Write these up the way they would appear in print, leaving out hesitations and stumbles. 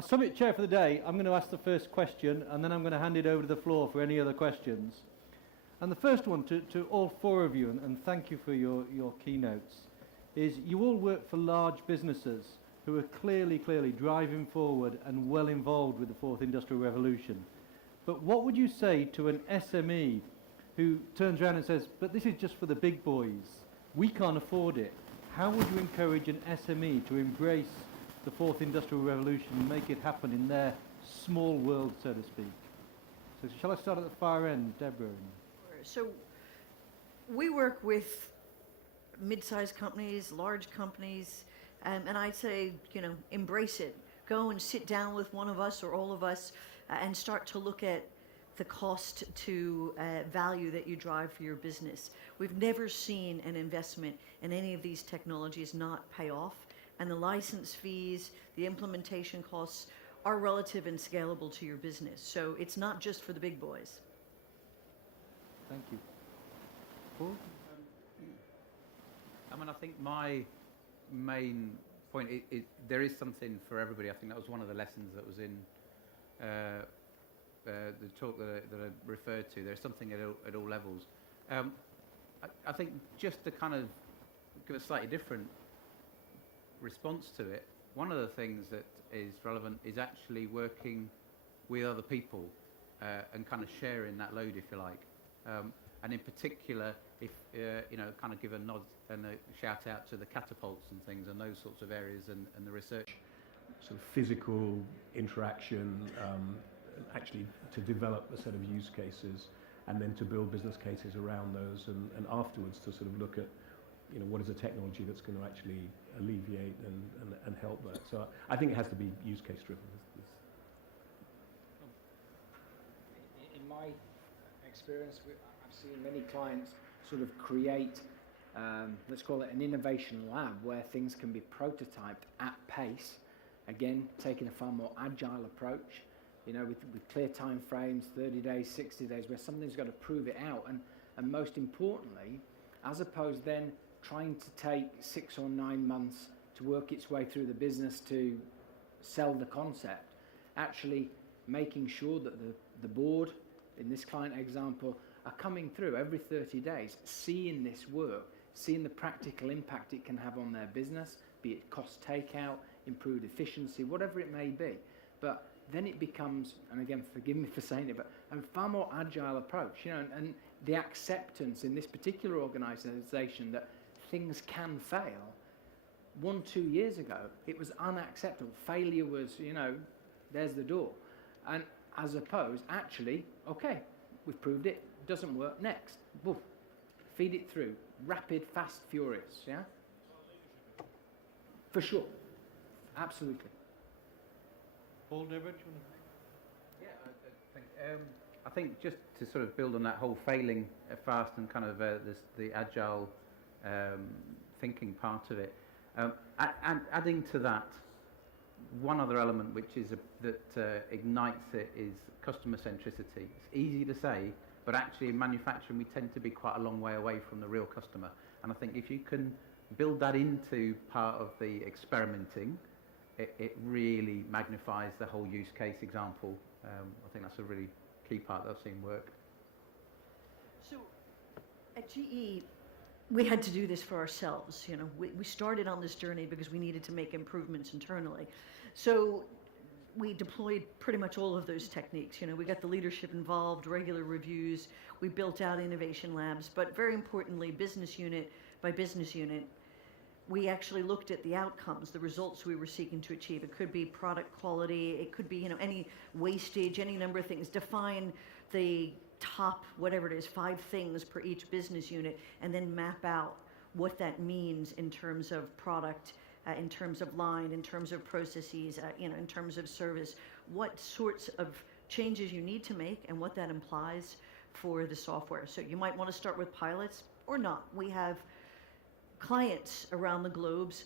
As Summit Chair for the day, I'm going to ask the first question, and then I'm going to hand it over to the floor for any other questions. And the first one to all four of you, and thank you for your keynotes, is you all work for large businesses who are clearly driving forward and well involved with the fourth industrial revolution. But what would you say to an SME who turns around and says, but this is just for the big boys, we can't afford it? How would you encourage an SME to embrace the fourth industrial revolution and make it happen in their small world, so to speak? So shall I start at the far end, Deborah? So we work with mid-sized companies, large companies, and I'd say, embrace it. Go and sit down with one of us or all of us and start to look at the cost to value that you drive for your business. We've never seen an investment in any of these technologies not pay off, and the license fees, the implementation costs are relative and scalable to your business. So it's not just for the big boys. Thank you. Paul? I think my main point is there is something for everybody. I think that was one of the lessons that was in the talk that I referred to. There's something at all levels. I think just to kind of give a slightly different response to it, one of the things that is relevant is actually working with other people and kind of sharing that load, if you like. And in particular, if kind of give a nod and a shout out to the catapults and things and those sorts of areas and the research. Sort of physical interaction, actually to develop a set of use cases and then to build business cases around those and afterwards to sort of look at what is a technology that's going to actually alleviate and help that. So I think it has to be use case driven. In my experience, I've seen many clients sort of create, let's call it an innovation lab, where things can be prototyped at pace, again taking a far more agile approach, with clear time frames, 30 days, 60 days, where something's got to prove it out, and most importantly, as opposed then trying to take 6 or 9 months to work its way through the business to sell the concept, actually making sure that the board, in this client example, are coming through every 30 days, seeing this work, seeing the practical impact it can have on their business, be it cost takeout, improved efficiency, whatever it may be. But then it becomes, and again, forgive me for saying it, but a far more agile approach, and the acceptance in this particular organisation that things can fail. 1-2 years ago, it was unacceptable. Failure was, there's the door. And as opposed, actually, okay, we've proved it, doesn't work, next. Woof. Feed it through. Rapid, fast, furious, yeah? For sure. Absolutely. Paul, Deborah, do you want to? Yeah, I think just to sort of build on that whole failing fast and kind of the agile thinking part of it, and adding to that, one other element which is that ignites it is customer centricity. It's easy to say, but actually in manufacturing we tend to be quite a long way away from the real customer. And I think if you can build that into part of the experimenting, it really magnifies the whole use case example. I think that's a really key part that I've seen work. So at GE, we had to do this for ourselves. We started on this journey because we needed to make improvements internally. So we deployed pretty much all of those techniques. We got the leadership involved, regular reviews, we built out innovation labs, but very importantly, business unit by business unit, we actually looked at the outcomes, the results we were seeking to achieve. It could be product quality, it could be any wastage, any number of things. Define the top, whatever it is, 5 things per each business unit, and then map out what that means in terms of product, in terms of line, in terms of processes, in terms of service, what sorts of changes you need to make and what that implies for the software. So you might want to start with pilots or not. We have clients around the globes,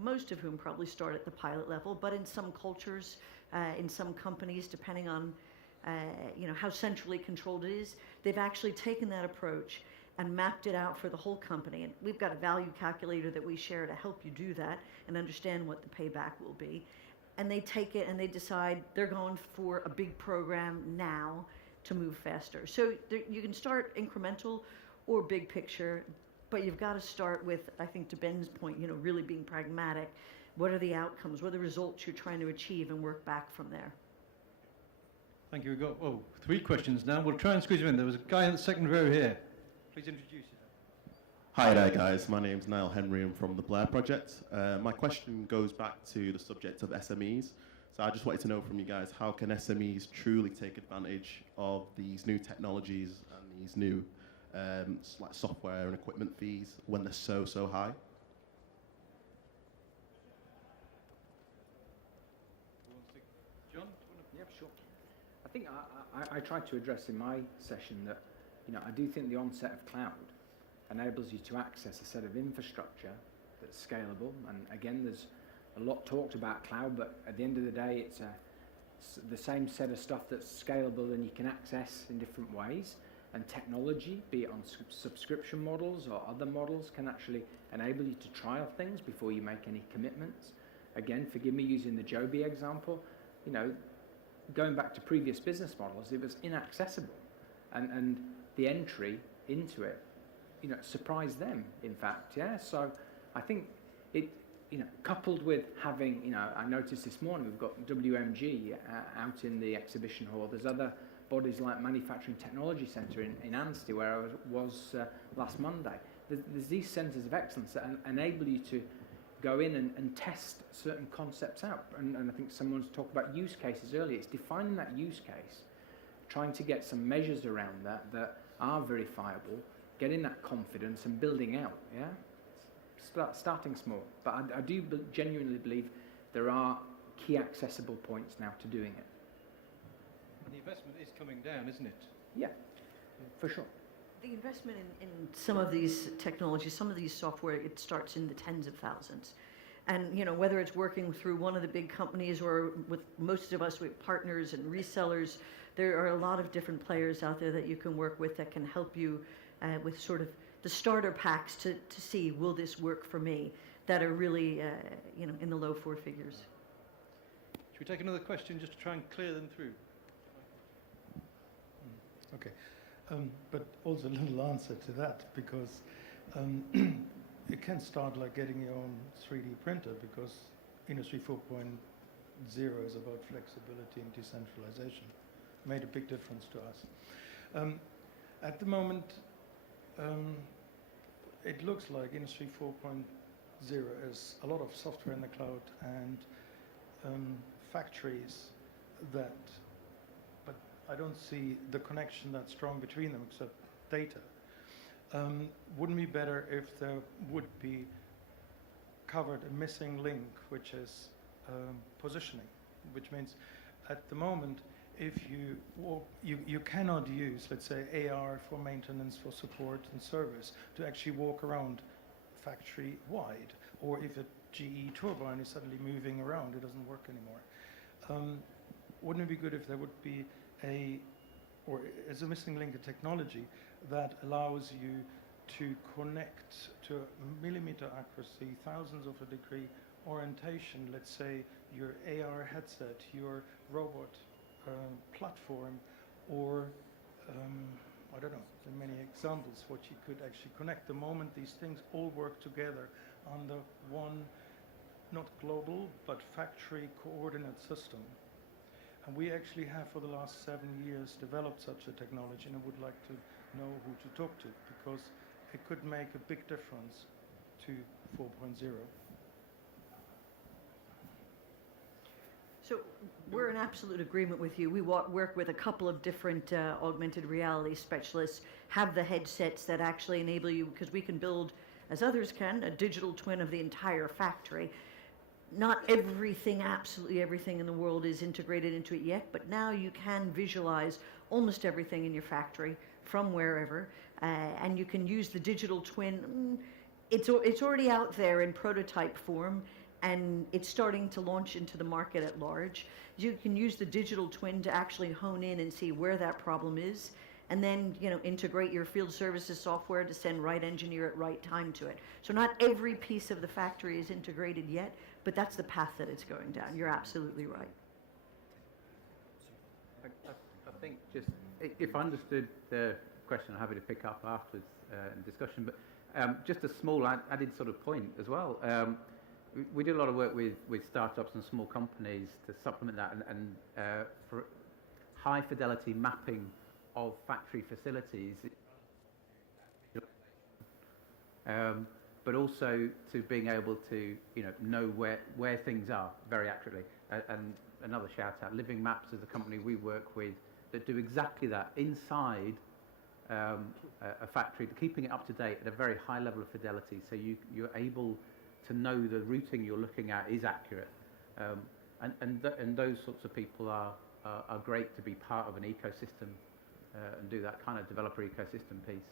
most of whom probably start at the pilot level, but in some cultures, in some companies, depending on how centrally controlled it is, they've actually taken that approach and mapped it out for the whole company. And we've got a value calculator that we share to help you do that and understand what the payback will be. and they take it and they decide they're going for a big program now to move faster. So you can start incremental or big picture, but you've got to start with, I think to Ben's point, really being pragmatic. What are the outcomes? What are the results you're trying to achieve, and work back from there? Thank you. We've got 3 questions now. We'll try and squeeze them in. There was a guy in the second row here. Please introduce yourself. Hi there, guys. My name's Niall Henry. I'm from the Blair Project. My question goes back to the subject of SMEs. So I just wanted to know from you guys, how can SMEs truly take advantage of these new technologies and these new like software and equipment fees when they're so high? John? Yeah, sure. I think I tried to address in my session that, I do think the onset of cloud enables you to access a set of infrastructure that's scalable. And again, there's a lot talked about cloud, but at the end of the day, it's the same set of stuff that's scalable and you can access in different ways. And technology, be it on subscription models or other models, can actually enable you to trial things before you make any commitments. Again, forgive me using the Joby example, going back to previous business models, it was inaccessible. And the entry into it, surprised them, in fact, yeah? So I think it, coupled with having, I noticed this morning we've got WMG out in the exhibition hall. There's other bodies like Manufacturing Technology Centre in Anstey, where I was last Monday. There's these centres of excellence that enable you to go in and test certain concepts out. And I think someone's talked about use cases earlier. It's defining that use case, trying to get some measures around that are verifiable, getting that confidence and building out, yeah? Starting small. But I do genuinely believe there are key accessible points now to doing it. And the investment is coming down, isn't it? Yeah, for sure. The investment in some of these technologies, some of these software, it starts in the tens of thousands. And whether it's working through one of the big companies or with most of us with partners and resellers, there are a lot of different players out there that you can work with that can help you with sort of the starter packs to see, will this work for me, that are really in the low 4 figures. Should we take another question just to try and clear them through? Okay, but also a little answer to that, because it can start like getting your own 3D printer, because Industry 4.0 is about flexibility and decentralization. Made a big difference to us. At the moment, it looks like Industry 4.0 is a lot of software in the cloud and factories that, but I don't see the connection that strong between them except data. Wouldn't it be better if there would be covered a missing link, which is positioning, which means at the moment, if you cannot use, let's say, AR for maintenance, for support and service to actually walk around factory-wide, or if a GE turbine is suddenly moving around, it doesn't work anymore. Wouldn't it be good if there would be as a missing link, a technology that allows you to connect to millimeter accuracy, thousandths of a degree orientation, let's say your AR headset, your robot platform, or I don't know, there are many examples what you could actually connect the moment these things all work together under one, not global, but factory coordinate system. And we actually have for the last 7 years developed such a technology, and I would like to know who to talk to, because it could make a big difference to 4.0. So we're in absolute agreement with you. We work with a couple of different augmented reality specialists, have the headsets that actually enable you, because we can build, as others can, a digital twin of the entire factory. Not everything, absolutely everything in the world is integrated into it yet, but now you can visualize almost everything in your factory from wherever, and you can use the digital twin. It's already out there in prototype form, and it's starting to launch into the market at large. You can use the digital twin to actually hone in and see where that problem is, and then integrate your field services software to send right engineer at right time to it. So not every piece of the factory is integrated yet, But that's the path that it's going down. You're absolutely right. I think just, if I understood the question, I'm happy to pick up afterwards in discussion, but just a small added sort of point as well. We do a lot of work with startups and small companies to supplement that and for high fidelity mapping of factory facilities, but also to being able to know where things are very accurately. And another shout out, Living Maps is a company we work with that do exactly that inside a factory, keeping it up to date at a very high level of fidelity, so you're able to know the routing you're looking at is accurate, and those sorts of people are great to be part of an ecosystem and do that kind of developer ecosystem piece.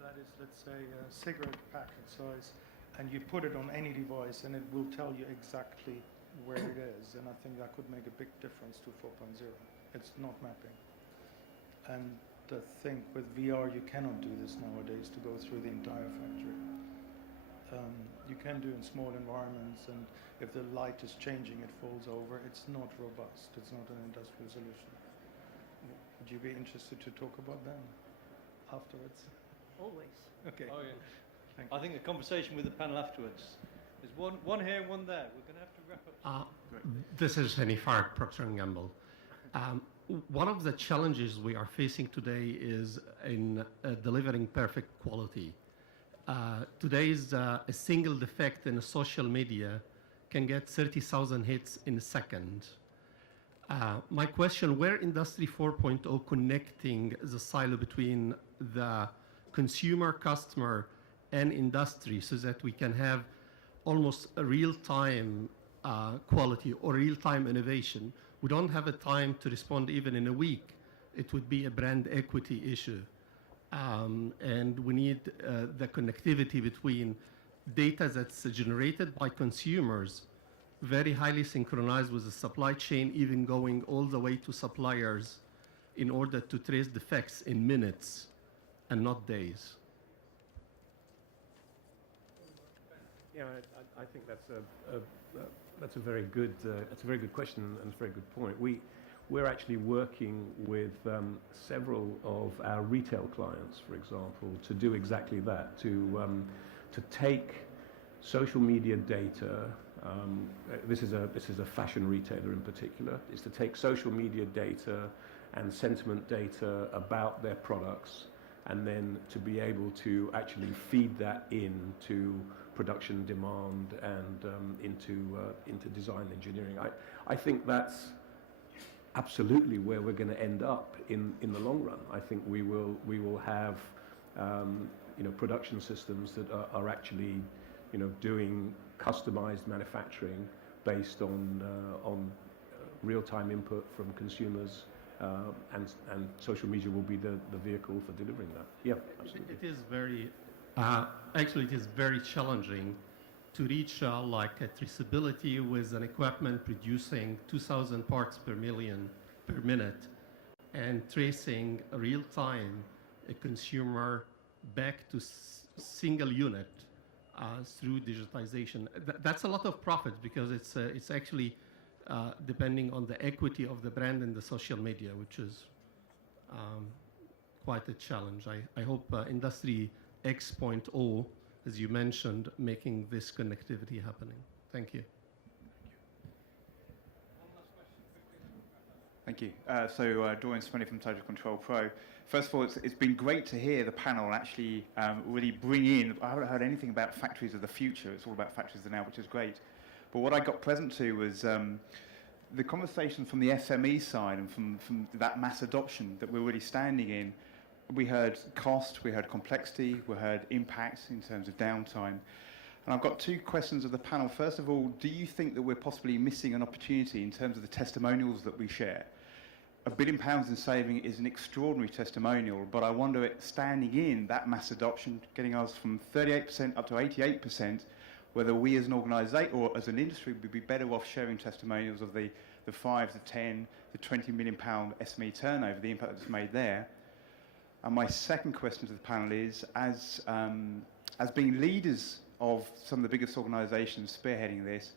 That is, let's say, a cigarette packet size, and you put it on any device and it will tell you exactly where it is, and I think that could make a big difference to 4.0. It's not mapping. And I think with VR you cannot do this nowadays, to go through the entire factory. You can do in small environments, and if the light is changing, it falls over. It's not robust. It's not an industrial solution. Would you be interested to talk about that afterwards? Always. Okay. Oh, yeah. Thank I think the conversation with the panel afterwards. There's one here, one there. We're going to have to wrap up. This is Henny Fark, Procter & Gamble. One of the challenges we are facing today is in delivering perfect quality. Today's a single defect in social media can get 30,000 hits in a second. My question, where Industry 4.0 connecting the silo between the consumer, customer, and industry, so that we can have almost a real-time quality or real-time innovation? We don't have a time to respond even in a week. It would be a brand equity issue. And we need the connectivity between data that's generated by consumers, very highly synchronized with the supply chain, even going all the way to suppliers in order to trace defects in minutes and not days. Yeah, I think that's a very good question, and it's a very good point. We're actually working with several of our retail clients, for example, to do exactly that, to take social media data. This is a fashion retailer in particular. Is to take social media data and sentiment data about their products, and then to be able to actually feed that into production demand and into design engineering. I think that's absolutely where we're going to end up in the long run. I think we will have production systems that are actually doing customized manufacturing based on real-time input from consumers, and social media will be the vehicle for delivering that. Yeah, absolutely. It is very actually it is very challenging to reach like a traceability with an equipment producing 2,000 parts per million per minute, and tracing real time a consumer back to single unit through digitization. That's a lot of profit, because it's actually depending on the equity of the brand in the social media, which is quite a challenge. I hope Industry X.0, as you mentioned, making this connectivity happening. Thank you. Thank you. Dorian Smoney from Total Control Pro. First of all, it's been great to hear the panel actually really bring in, I haven't heard anything about factories of the future. It's all about factories of now, which is great. But what I got present to was the conversation from the SME side, and from that mass adoption that we're really standing in. We heard cost, we heard complexity, we heard impact in terms of downtime. And I've got two questions of the panel. First of all, do you think that we're possibly missing an opportunity in terms of the testimonials that we share? £1 billion in saving is an extraordinary testimonial, but I wonder, it standing in that mass adoption, getting us from 38% up to 88%, whether we as an organisation or as an industry would be better off sharing testimonials of the 5, the 10, the £20 million SME turnover, the impact that's made there. And my second question to the panel is, as being leaders of some of the biggest organisations spearheading this,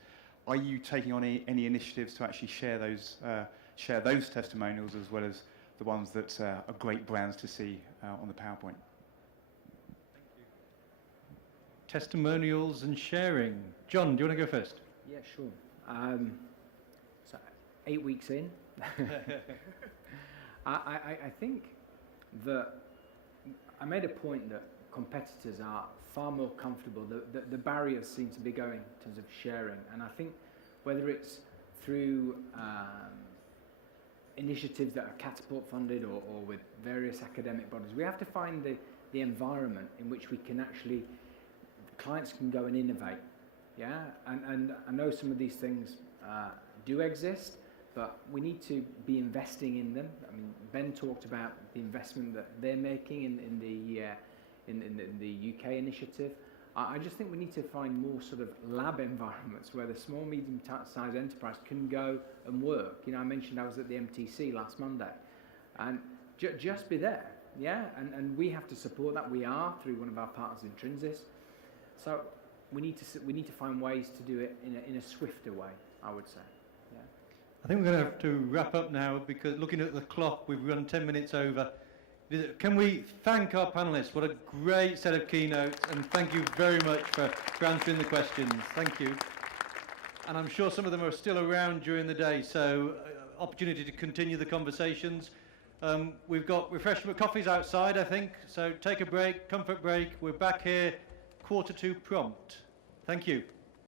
are you taking on any initiatives to actually share those testimonials as well as the ones that are great brands to see on the PowerPoint? Testimonials and sharing. John, do you want to go first? Yeah, sure. So 8 weeks in, I think that I made a point that competitors are far more comfortable. The barriers seem to be going in terms of sharing, and I think whether it's through initiatives that are catapult funded or with various academic bodies, we have to find the environment in which we can actually, clients can go and innovate. Yeah, and I know some of these things do exist, but we need to be investing in them. I mean, Ben talked about the investment that they're making in the UK initiative. I just think we need to find more sort of lab environments where the small, medium-sized enterprise can go and work. You know, I mentioned I was at the MTC last Monday, and just be there, yeah? And we have to support that. We are, through one of our partners, Intrinsis. So we need to find ways to do it in a swifter way, I would say. Yeah. I think we're going to have to wrap up now, because looking at the clock, we've run 10 minutes over. Can we thank our panellists? What a great set of keynotes, and thank you very much for answering the questions. Thank you. And I'm sure some of them are still around during the day, so opportunity to continue the conversations. We've got refreshment coffees outside, I think, so take a break, comfort break. We're back here 1:45 prompt. Thank you.